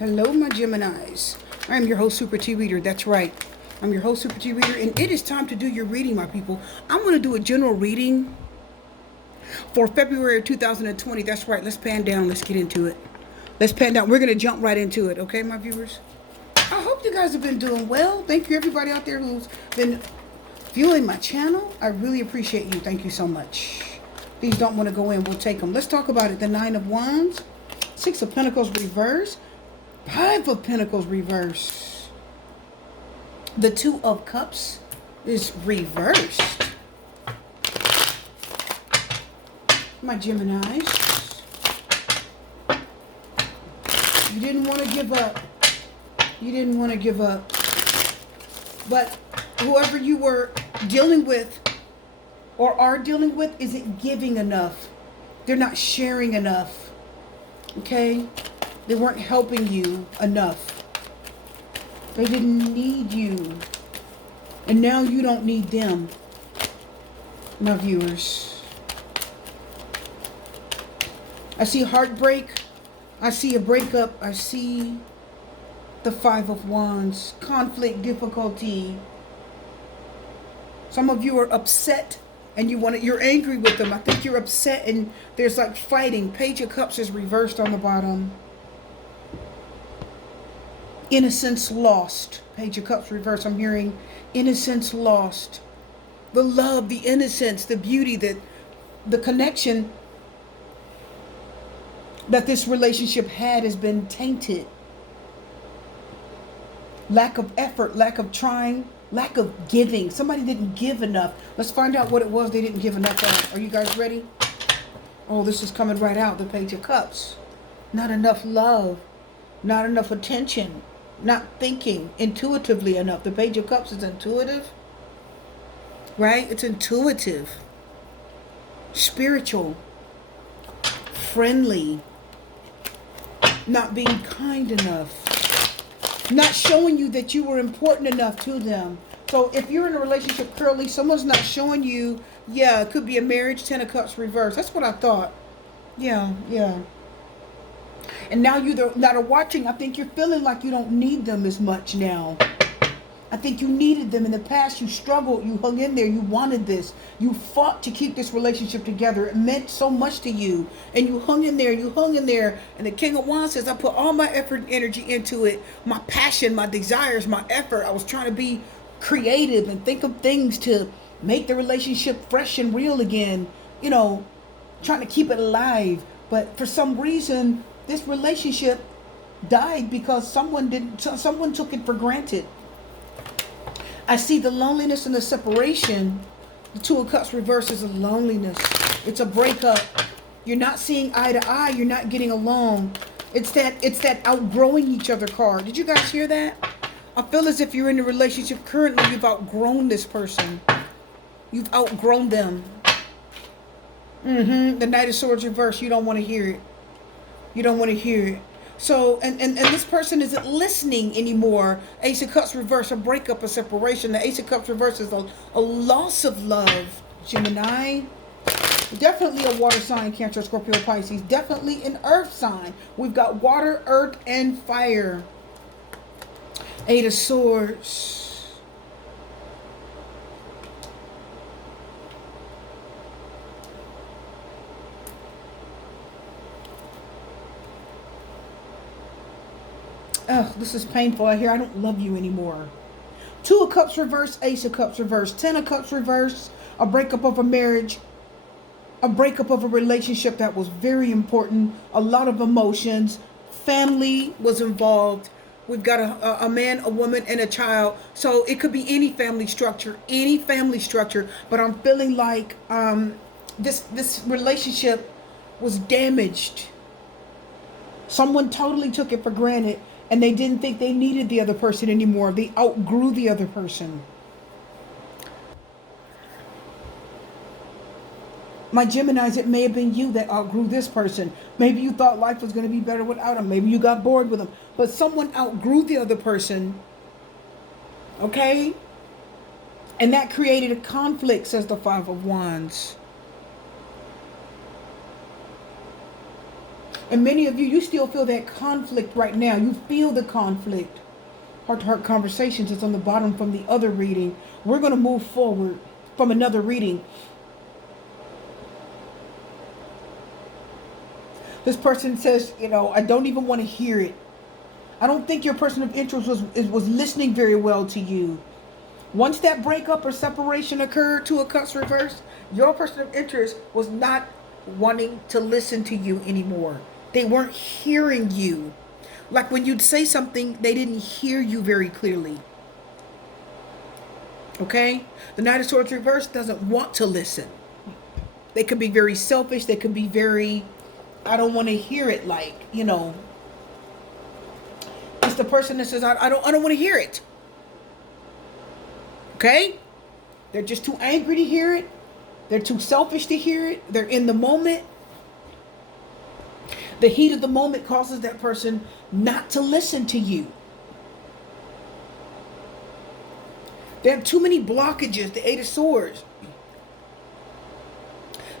Hello, my Geminis. I am your host, Super T Reader. That's right. I'm your host, Super T Reader, and it is time to do your reading, my people. I'm going to do a general reading for February of 2020. That's right. Let's pan down. Let's get into it. Let's pan down. We're going to jump right into it. Okay, my viewers? I hope you guys have been doing well. Thank you, everybody out there who's been viewing my channel. I really appreciate you. Thank you so much. These don't want to go in. We'll take them. Let's talk about it. The Nine of Wands, Six of Pentacles reverse, Five of Pentacles reverse. The Two of Cups is reversed. My Geminis, you didn't want to give up. You didn't want to give up. But whoever you were dealing with or are dealing with isn't giving enough. They're not sharing enough. Okay? They weren't helping you enough. They didn't need you. And now you don't need them, my viewers. I see heartbreak. I see a breakup. I see the Five of Wands. Conflict, difficulty. Some of you are upset and you're angry with them. I think you're upset and there's like fighting. Page of Cups is reversed on the bottom. Innocence lost. Page of Cups reversed. I'm hearing innocence lost. The love, the innocence, the beauty, the connection that this relationship had has been tainted. Lack of effort, lack of trying, lack of giving. Somebody didn't give enough. Let's find out what it was they didn't give enough of. Are you guys ready? Oh, this is coming right out. The Page of Cups. Not enough love. Not enough attention. Not thinking intuitively enough. The Page of Cups is intuitive. Right? It's intuitive. Spiritual. Friendly. Not being kind enough. Not showing you that you were important enough to them. So if you're in a relationship currently, someone's not showing you, yeah, it could be a marriage, Ten of Cups reverse. That's what I thought. Yeah. And now you that are watching, I think you're feeling like you don't need them as much now. I think you needed them in the past. You struggled. You hung in there. You wanted this. You fought to keep this relationship together. It meant so much to you. And you hung in there. You hung in there. And the King of Wands says, I put all my effort and energy into it. My passion, my desires, my effort. I was trying to be creative and think of things to make the relationship fresh and real again. You know, trying to keep it alive. But for some reason, this relationship died because someone took it for granted. I see the loneliness and the separation. The Two of Cups reverse is a loneliness. It's a breakup. You're not seeing eye to eye. You're not getting along. It's that outgrowing each other card. Did you guys hear that? I feel as if you're in a relationship currently. You've outgrown this person. You've outgrown them. The Knight of Swords reverse. You don't want to hear it. You don't want to hear it. So, and this person isn't listening anymore. Ace of Cups reverse, a breakup, a separation. The Ace of Cups reverse is a loss of love. Gemini. Definitely a water sign, Cancer, Scorpio, Pisces. Definitely an earth sign. We've got water, earth, and fire. Eight of Swords. Ugh, this is painful. I hear I don't love you anymore. Two of Cups reverse, Ace of Cups reverse, Ten of Cups reverse, a breakup of a marriage, a breakup of a relationship that was very important, a lot of emotions, family was involved. We've got a man, a woman, and a child. So it could be any family structure, but I'm feeling like this relationship was damaged. Someone totally took it for granted. And they didn't think they needed the other person anymore. They outgrew the other person. My Geminis, it may have been you that outgrew this person. Maybe you thought life was going to be better without them. Maybe you got bored with them. But someone outgrew the other person. Okay? And that created a conflict, says the Five of Wands. And many of you, you still feel that conflict right now. You feel the conflict. Heart-to-heart conversations is on the bottom from the other reading. We're going to move forward from another reading. This person says, I don't even want to hear it. I don't think your person of interest was listening very well to you. Once that breakup or separation occurred, Two of Cups reversed, your person of interest was not wanting to listen to you anymore. They weren't hearing you. Like when you'd say something, they didn't hear you very clearly. Okay? The Knight of Swords reversed doesn't want to listen. They can be very selfish. They can be very, I don't want to hear it, It's the person that says, I don't want to hear it. Okay? They're just too angry to hear it. They're too selfish to hear it. They're in the moment. The heat of the moment causes that person not to listen to you. They have too many blockages. The Eight of Swords.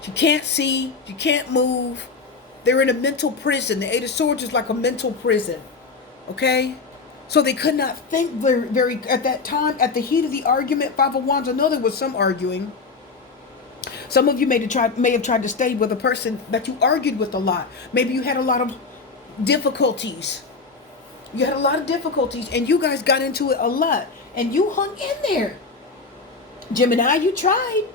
You can't see. You can't move. They're in a mental prison. The Eight of Swords is like a mental prison. Okay? So they could not think very at that time, at the heat of the argument. Five of Wands, I know there was some arguing. Some of you may have tried to stay with a person that you argued with a lot. Maybe you had a lot of difficulties. You had a lot of difficulties and you guys got into it a lot. And you hung in there. Gemini, you tried.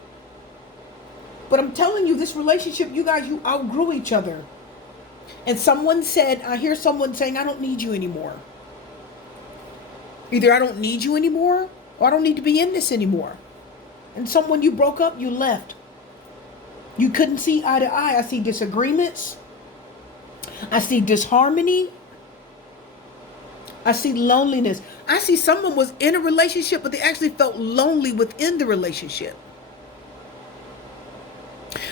But I'm telling you, this relationship, you guys, you outgrew each other. And I hear someone saying, I don't need you anymore. Either I don't need you anymore, or I don't need to be in this anymore. And someone you broke up, you left. You couldn't see eye to eye. I see disagreements. I see disharmony. I see loneliness. I see someone was in a relationship, but they actually felt lonely within the relationship.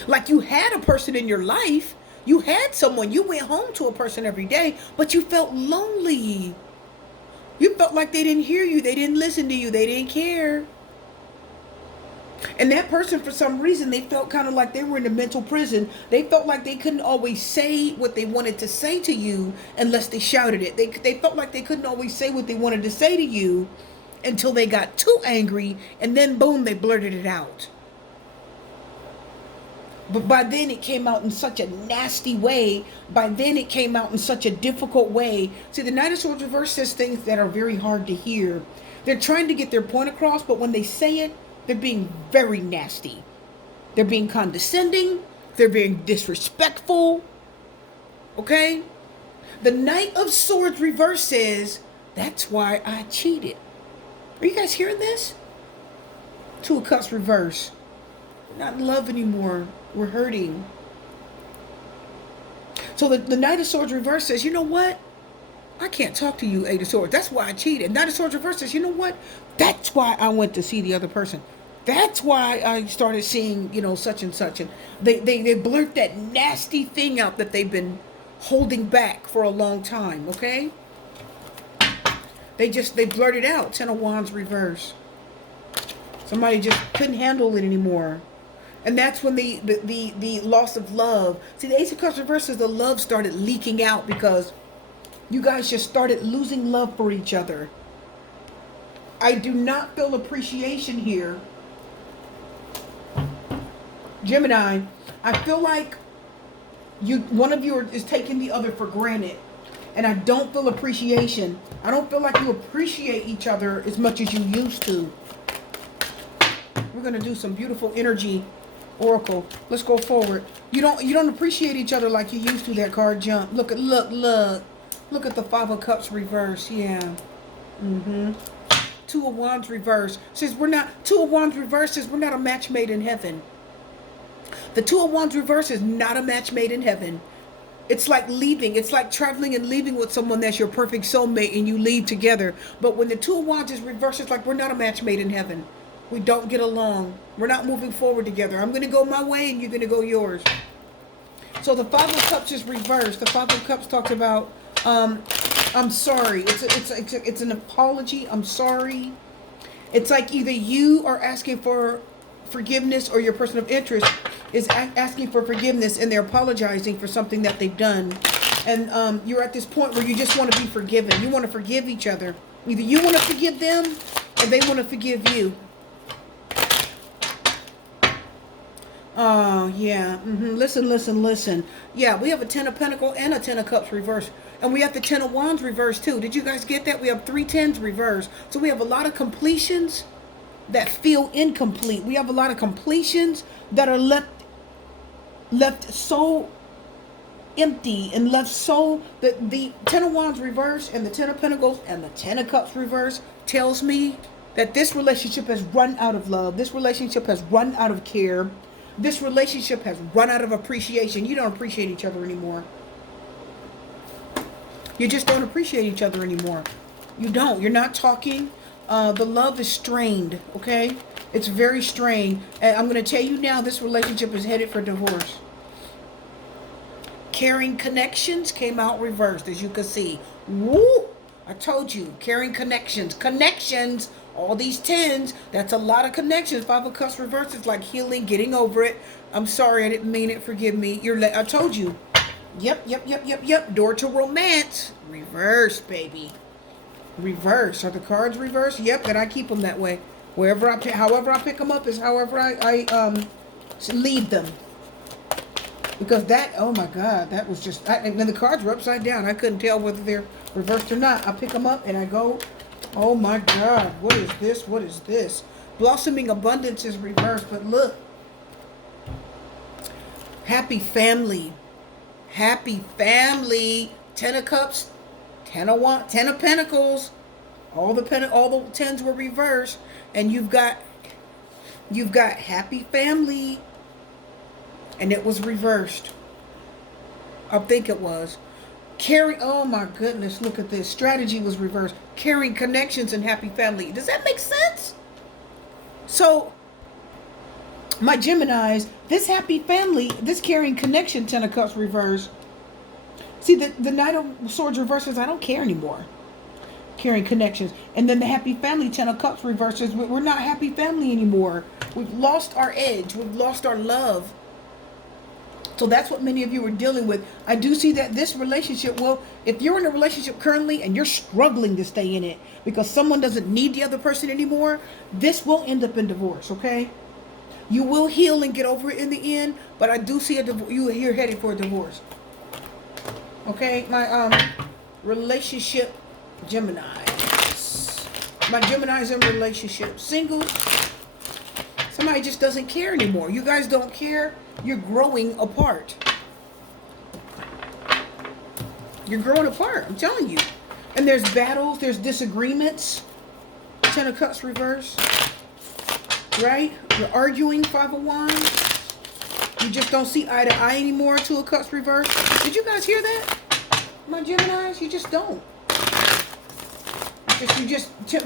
Like you had a person in your life. You had someone. You went home to a person every day, but you felt lonely. You felt like they didn't hear you. They didn't listen to you. They didn't care. And that person, for some reason, they felt kind of like they were in a mental prison. They felt like they couldn't always say what they wanted to say to you unless they shouted it. They felt like they couldn't always say what they wanted to say to you until they got too angry. And then, boom, they blurted it out. But by then it came out in such a nasty way. By then it came out in such a difficult way. See, the Knight of Swords reverse says things that are very hard to hear. They're trying to get their point across, but when they say it, they're being very nasty. They're being condescending. They're being disrespectful. Okay? The Knight of Swords reverse says, that's why I cheated. Are you guys hearing this? Two of Cups reverse. We're not in love anymore. We're hurting. So the Knight of Swords reverse says, you know what? I can't talk to you, Eight of Swords. That's why I cheated. Knight of Swords reverse says, you know what? That's why I went to see the other person. That's why I started seeing, such and such. And they blurt that nasty thing out that they've been holding back for a long time, okay? They blurted out. Ten of Wands reverse. Somebody just couldn't handle it anymore. And that's when the loss of love. See, the Ace of Cups reverse says the love started leaking out because you guys just started losing love for each other. I do not feel appreciation here. Gemini, I feel like one of you is taking the other for granted. And I don't feel appreciation. I don't feel like you appreciate each other as much as you used to. We're going to do some beautiful energy oracle. Let's go forward. You don't appreciate each other like you used to. That card jump. Look at the Five of Cups reverse. Yeah. Two of Wands reverse says Two of Wands reverse says we're not a match made in heaven. The Two of Wands reverse is not a match made in heaven. It's like leaving. It's like traveling and leaving with someone that's your perfect soulmate and you leave together. But when the Two of Wands is reversed, it's like we're not a match made in heaven. We don't get along. We're not moving forward together. I'm going to go my way and you're going to go yours. So the Five of Cups is reversed. The Five of Cups talks about, I'm sorry. It's an apology. I'm sorry. It's like either you are asking for forgiveness or your person of interest is asking for forgiveness and they're apologizing for something that they've done. And you're at this point where you just want to be forgiven. You want to forgive each other. Either you want to forgive them or they want to forgive you. Oh, yeah. Listen. Yeah, we have a 10 of Pentacles and a 10 of Cups reversed. And we have the 10 of Wands reversed too. Did you guys get that? We have 3 10s reversed. So we have a lot of completions that feel incomplete. We have a lot of completions that are left so empty and left so that the 10 of Wands reversed and the 10 of Pentacles and the 10 of Cups reversed tells me that this relationship has run out of love. This relationship has run out of care. This relationship has run out of appreciation. You don't appreciate each other anymore. You just don't appreciate each other anymore. You don't. You're not talking. The love is strained, okay? It's very strained. And I'm going to tell you now, this relationship is headed for divorce. Caring connections came out reversed, as you can see. Woo! I told you, caring connections. Connections, all these 10s, that's a lot of connections. 5 of Cups reversed is like healing, getting over it. I'm sorry, I didn't mean it. Forgive me. I told you. Yep. Door to romance. Reverse, baby. Reverse. Are the cards reversed? Yep, and I keep them that way. However I pick them up is however I leave them. Because that, oh my God, that was just, and then the cards were upside down. I couldn't tell whether they're reversed or not. I pick them up and I go, oh my God, what is this? What is this? Blossoming abundance is reversed, but look. Happy family. Happy family. 10 of Cups, 10 of Pentacles. All the 10s were reversed, and you've got happy family, and it was reversed. I think it was. Oh my goodness, look at this. Strategy was reversed. Caring connections and happy family. Does that make sense? So, my Geminis, this happy family, this caring connection, 10 of Cups reversed. See, the Knight of Swords reverses, I don't care anymore. Caring connections. And then the happy family, 10 of Cups reverses, we're not happy family anymore. We've lost our edge. We've lost our love. So that's what many of you are dealing with. I do see that this relationship, well, if you're in a relationship currently and you're struggling to stay in it because someone doesn't need the other person anymore, this will end up in divorce, okay? You will heal and get over it in the end, but I do see you're headed for a divorce. Okay, my relationship Geminis. My Geminis in relationships. Singles. Somebody just doesn't care anymore. You guys don't care. You're growing apart. You're growing apart. I'm telling you. And there's battles. There's disagreements. 10 of Cups reverse. Right? You're arguing. 5 of Wands. You just don't see eye to eye anymore. 2 of Cups reverse. Did you guys hear that? My Geminis, you just don't.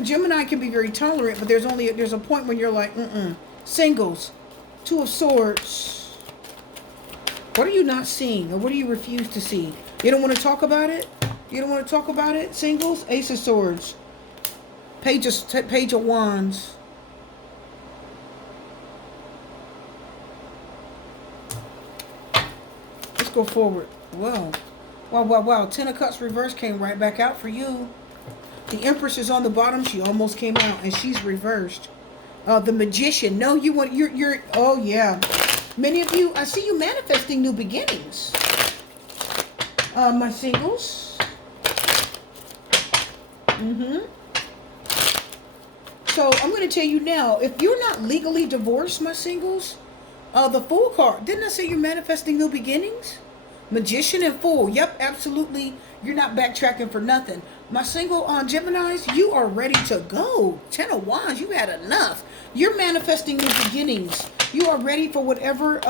Gemini can be very tolerant, but there's a point when you're like, Singles. 2 of Swords. What are you not seeing, or what do you refuse to see? You don't want to talk about it? You don't want to talk about it? Singles. Ace of Swords. Page of Wands. Let's go forward. Wow. Wow. 10 of Cups reverse came right back out for you. The Empress is on the bottom. She almost came out, and she's reversed. The Magician. No, you're. Oh yeah. Many of you, I see you manifesting new beginnings. My singles. So I'm going to tell you now, if you're not legally divorced, my singles, the Fool card. Didn't I say you're manifesting new beginnings? Magician and Fool. Yep, absolutely. You're not backtracking for nothing. My single Geminis, you are ready to go. 10 of Wands, you had enough. You're manifesting new beginnings. You are ready for whatever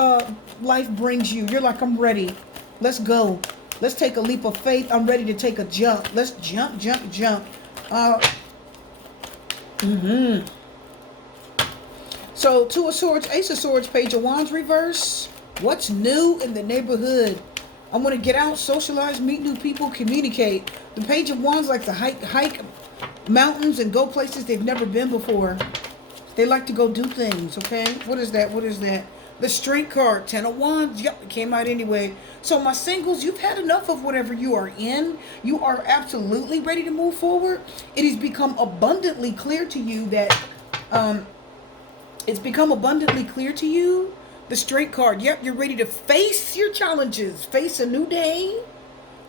life brings you. You're like, I'm ready. Let's go. Let's take a leap of faith. I'm ready to take a jump. Let's jump. So 2 of Swords, Ace of Swords, Page of Wands reverse. What's new in the neighborhood? I want to get out, socialize, meet new people, communicate. The Page of Wands like to hike mountains and go places they've never been before. They like to go do things, okay? What is that? The Strength card, 10 of Wands. Yep, it came out anyway. So my singles, you've had enough of whatever you are in. You are absolutely ready to move forward. It has become abundantly clear to you that it's become abundantly clear to you. The Strength card. Yep, you're ready to face your challenges, face a new day.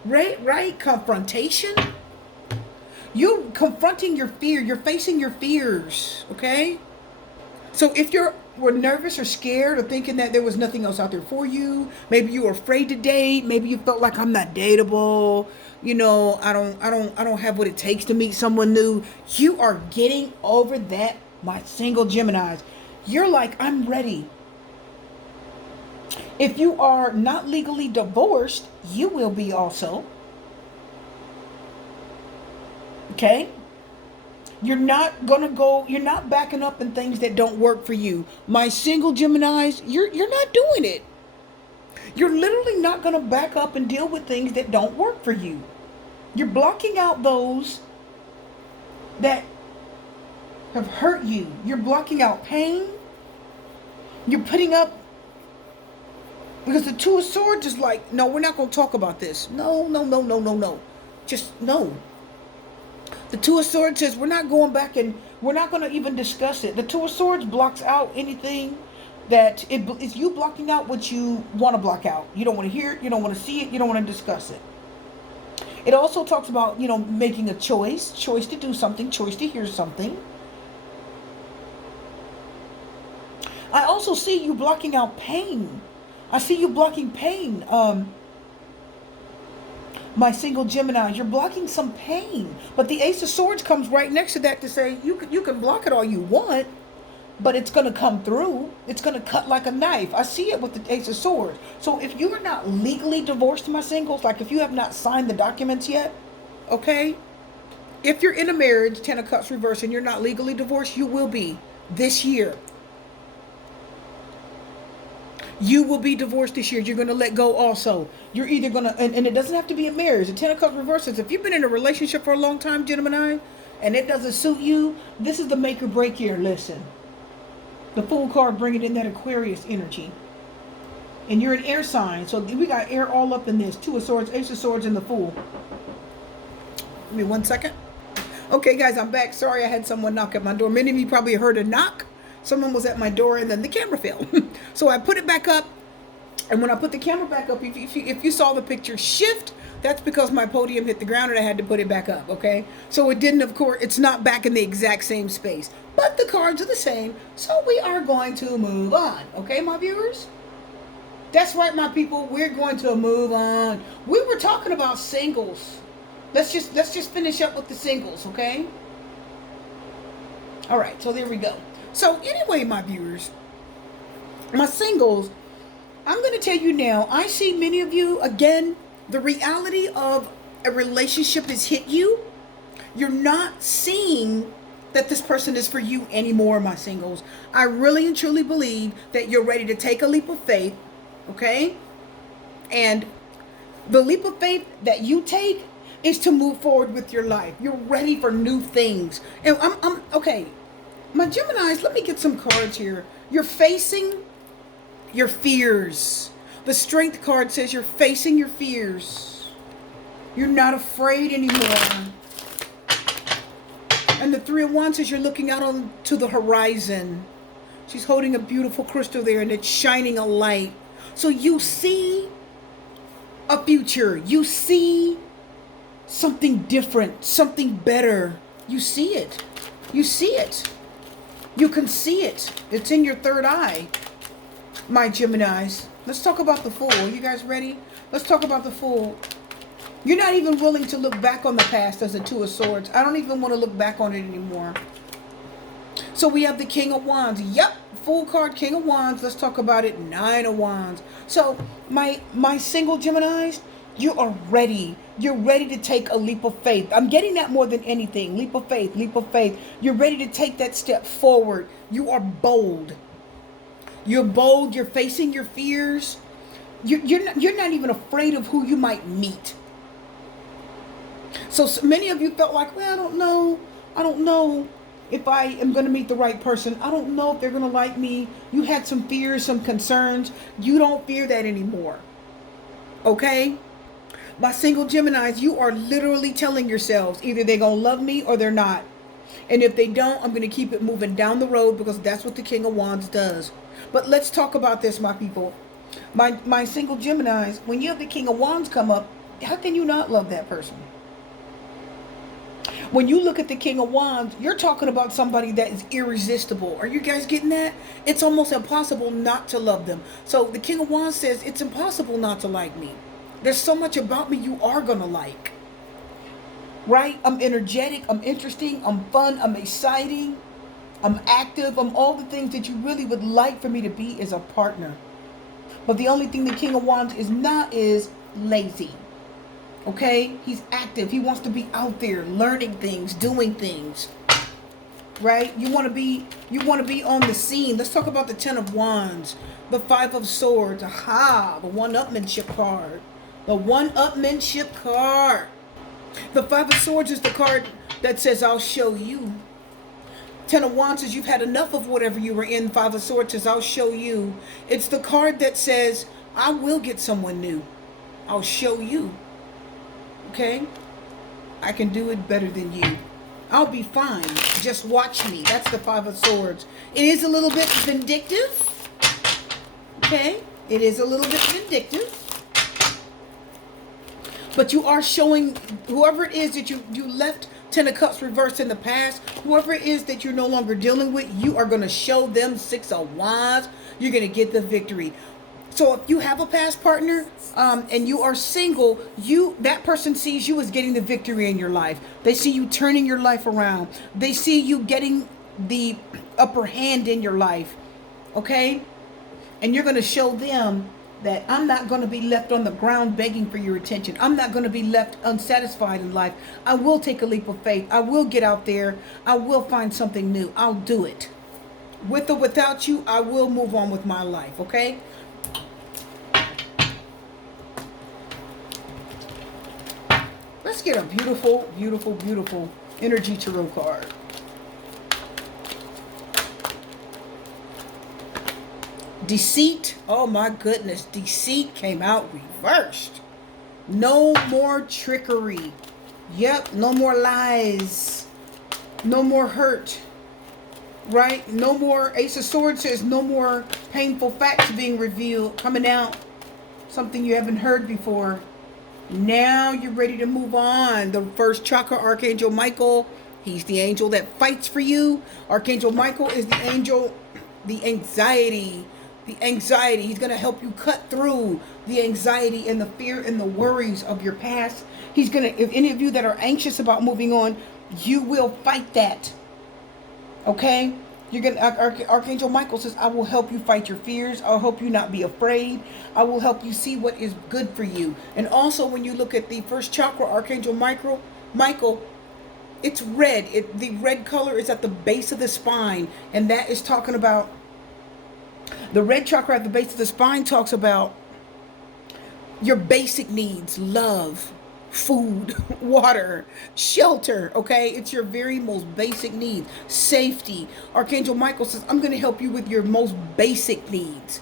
Right? Confrontation. You're confronting your fear. You're facing your fears. Okay? So if were nervous or scared or thinking that there was nothing else out there for you, maybe you were afraid to date, maybe you felt like I'm not dateable, I don't have what it takes to meet someone new. You are getting over that, my single Geminis. You're like, I'm ready. If you are not legally divorced, you will be also. Okay? You're not backing up in things that don't work for you. My single Geminis, you're not doing it. You're literally not gonna back up and deal with things that don't work for you. You're blocking out those that have hurt you. You're blocking out pain. You're putting up, because the Two of Swords is like, no, we're not gonna talk about this. No. Just no. The Two of Swords says we're not going back and we're not going to even discuss it. The Two of Swords blocks out anything that it's you blocking out what you want to block out. You don't want to hear it. You don't want to see it. You don't want to discuss it. It also talks about, making a choice to do something, choice to hear something. I also see you blocking out pain. I see you blocking pain. My single Gemini, you're blocking some pain. But the Ace of Swords comes right next to that to say, you can block it all you want, but it's going to come through. It's going to cut like a knife. I see it with the Ace of Swords. So if you are not legally divorced, my singles, like if you have not signed the documents yet, okay? If you're in a marriage, 10 of Cups reverse, and you're not legally divorced, you will be this year. You will be divorced this year. You're going to let go also. You're either going to, and it doesn't have to be a marriage. The 10 of Cups reverses. If you've been in a relationship for a long time, Gemini, and it doesn't suit you, this is the make or break year. Listen. The Fool card bringing in that Aquarius energy. And you're an air sign. So we got air all up in this. Two of Swords, Ace of Swords, and the Fool. Give me 1 second. Okay, guys, I'm back. Sorry I had someone knock at my door. Many of you probably heard a knock. Someone was at my door and then the camera fell. So I put it back up. And when I put the camera back up, if you saw the picture shift, that's because my podium hit the ground and I had to put it back up, okay? So it didn't, of course, it's not back in the exact same space. But the cards are the same, so we are going to move on, okay, my viewers? That's right, my people, we're going to move on. We were talking about singles. Let's just finish up with the singles, okay? All right, so there we go. So anyway, my viewers, my singles, I'm going to tell you now, I see many of you, again, the reality of a relationship has hit you. You're not seeing that this person is for you anymore, my singles. I really and truly believe that you're ready to take a leap of faith, okay? And the leap of faith that you take is to move forward with your life. You're ready for new things. And I'm okay. My Geminis, let me get some cards here. You're facing your fears. The Strength card says you're facing your fears. You're not afraid anymore. And the Three of Wands says you're looking out onto the horizon. She's holding a beautiful crystal there and it's shining a light. So you see a future. You see something different, something better. You see it. You see it. You can see it. It's in your third eye, my Geminis. Let's talk about the Fool. Are you guys ready? Let's talk about the Fool. You're not even willing to look back on the past as a Two of Swords. I don't even want to look back on it anymore. So we have the King of Wands. Yep, Fool card, King of Wands. Let's talk about it. Nine of Wands. So my single Geminis, you are ready. You're ready to take a leap of faith. I'm getting that more than anything. Leap of faith, leap of faith. You're ready to take that step forward. You are bold. You're bold. You're facing your fears. You're not even afraid of who you might meet. So many of you felt like, well, I don't know. if I am going to meet the right person. I don't know if they're going to like me. You had some fears, some concerns. You don't fear that anymore. Okay? My single Geminis, you are literally telling yourselves either they're going to love me or they're not. And if they don't, I'm going to keep it moving down the road, because that's what the King of Wands does. But let's talk about this, my people. My single Geminis, when you have the King of Wands come up, how can you not love that person? When you look at the King of Wands, you're talking about somebody that is irresistible. Are you guys getting that? It's almost impossible not to love them. So the King of Wands says it's impossible not to like me. There's so much about me you are going to like. Right? I'm energetic. I'm interesting. I'm fun. I'm exciting. I'm active. I'm all the things that you really would like for me to be as a partner. But the only thing the King of Wands is not is lazy. Okay? He's active. He wants to be out there learning things, doing things. Right? You want to be on the scene. Let's talk about the Ten of Wands, the Five of Swords. Aha, the one-upmanship card. The one-upmanship card. The Five of Swords is the card that says, I'll show you. Ten of Wands says you've had enough of whatever you were in. Five of Swords says, I'll show you. It's the card that says, I will get someone new. I'll show you. Okay? I can do it better than you. I'll be fine. Just watch me. That's the Five of Swords. It is a little bit vindictive. Okay? It is a little bit vindictive. But you are showing whoever it is that you left Ten of Cups reversed in the past, whoever it is that you're no longer dealing with, you are going to show them Six of Wands. You're going to get the victory. So if you have a past partner and you are single, that person sees you as getting the victory in your life. They see you turning your life around. They see you getting the upper hand in your life. Okay? And you're going to show them that I'm not going to be left on the ground begging for your attention. I'm not going to be left unsatisfied in life. I will take a leap of faith. I will get out there. I will find something new. I'll do it. With or without you, I will move on with my life. Okay? Let's get a beautiful, beautiful, beautiful energy tarot card. Deceit. Oh my goodness. Deceit came out reversed. No more trickery. Yep. No more lies. No more hurt. Right? No more. Ace of Swords says no more painful facts being revealed. Coming out. Something you haven't heard before. Now you're ready to move on. The first chakra, Archangel Michael. He's the angel that fights for you. Archangel Michael is the angel, the anxiety. The anxiety. He's going to help you cut through the anxiety and the fear and the worries of your past. He's going to, if any of you that are anxious about moving on, you will fight that. Okay? You're going to, Archangel Michael says, I will help you fight your fears. I'll help you not be afraid. I will help you see what is good for you. And also when you look at the first chakra, Archangel Michael, it's red. The red color is at the base of the spine. And that is talking about, the red chakra at the base of the spine talks about your basic needs, love, food, water, shelter, okay? It's your very most basic needs. Safety. Archangel Michael says, I'm going to help you with your most basic needs.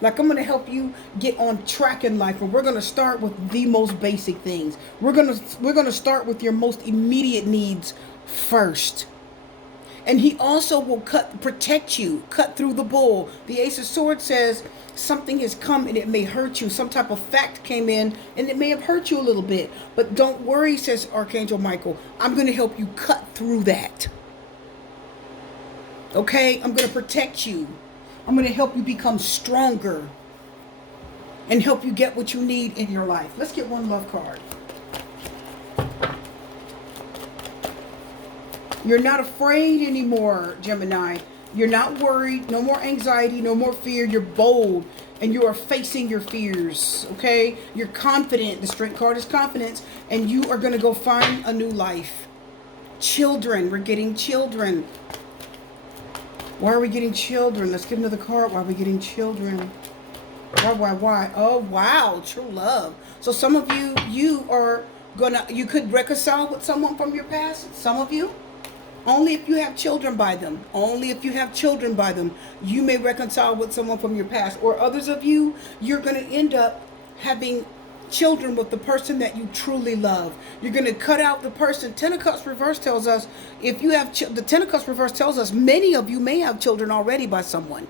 Like, I'm going to help you get on track in life, and we're going to start with the most basic things. We're going to start with your most immediate needs first. And he also will protect you, cut through the bull. The Ace of Swords says something has come and it may hurt you. Some type of fact came in and it may have hurt you a little bit. But don't worry, says Archangel Michael. I'm going to help you cut through that. Okay? I'm going to protect you. I'm going to help you become stronger and help you get what you need in your life. Let's get one love card. You're not afraid anymore, Gemini. You're not worried. No more anxiety. No more fear. You're bold. And you are facing your fears. Okay? You're confident. The Strength card is confidence. And you are going to go find a new life. Children. We're getting children. Why are we getting children? Let's get another card. Why are we getting children? Why? Oh, wow. True love. So some of you, you could reconcile with someone from your past. Some of you. Only if you have children by them. Only if you have children by them, you may reconcile with someone from your past. Or others of you, you're going to end up having children with the person that you truly love. You're going to cut out the person. Ten of Cups reverse tells us, if you have the Ten of Cups reverse tells us many of you may have children already by someone,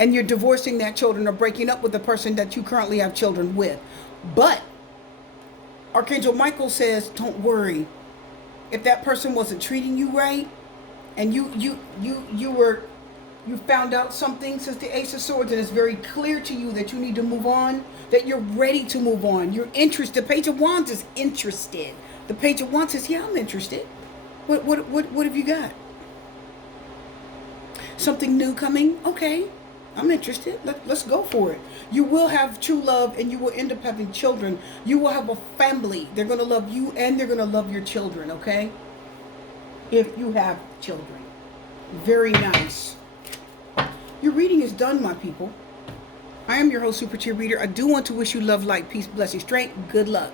and you're divorcing that children or breaking up with the person that you currently have children with. But Archangel Michael says, don't worry. If that person wasn't treating you right, and you found out something since the Ace of Swords, and it's very clear to you that you need to move on, that you're ready to move on, you're interested. The Page of Wands is interested. The Page of Wands says, yeah, I'm interested. What have you got? Something new coming? Okay, I'm interested. Let's go for it. You will have true love, and you will end up having children. You will have a family. They're going to love you, and they're going to love your children, okay? If you have children. Very nice. Your reading is done, my people. I am your host, Super Cheer Reader. I do want to wish you love, light, peace, blessings, strength. Good luck.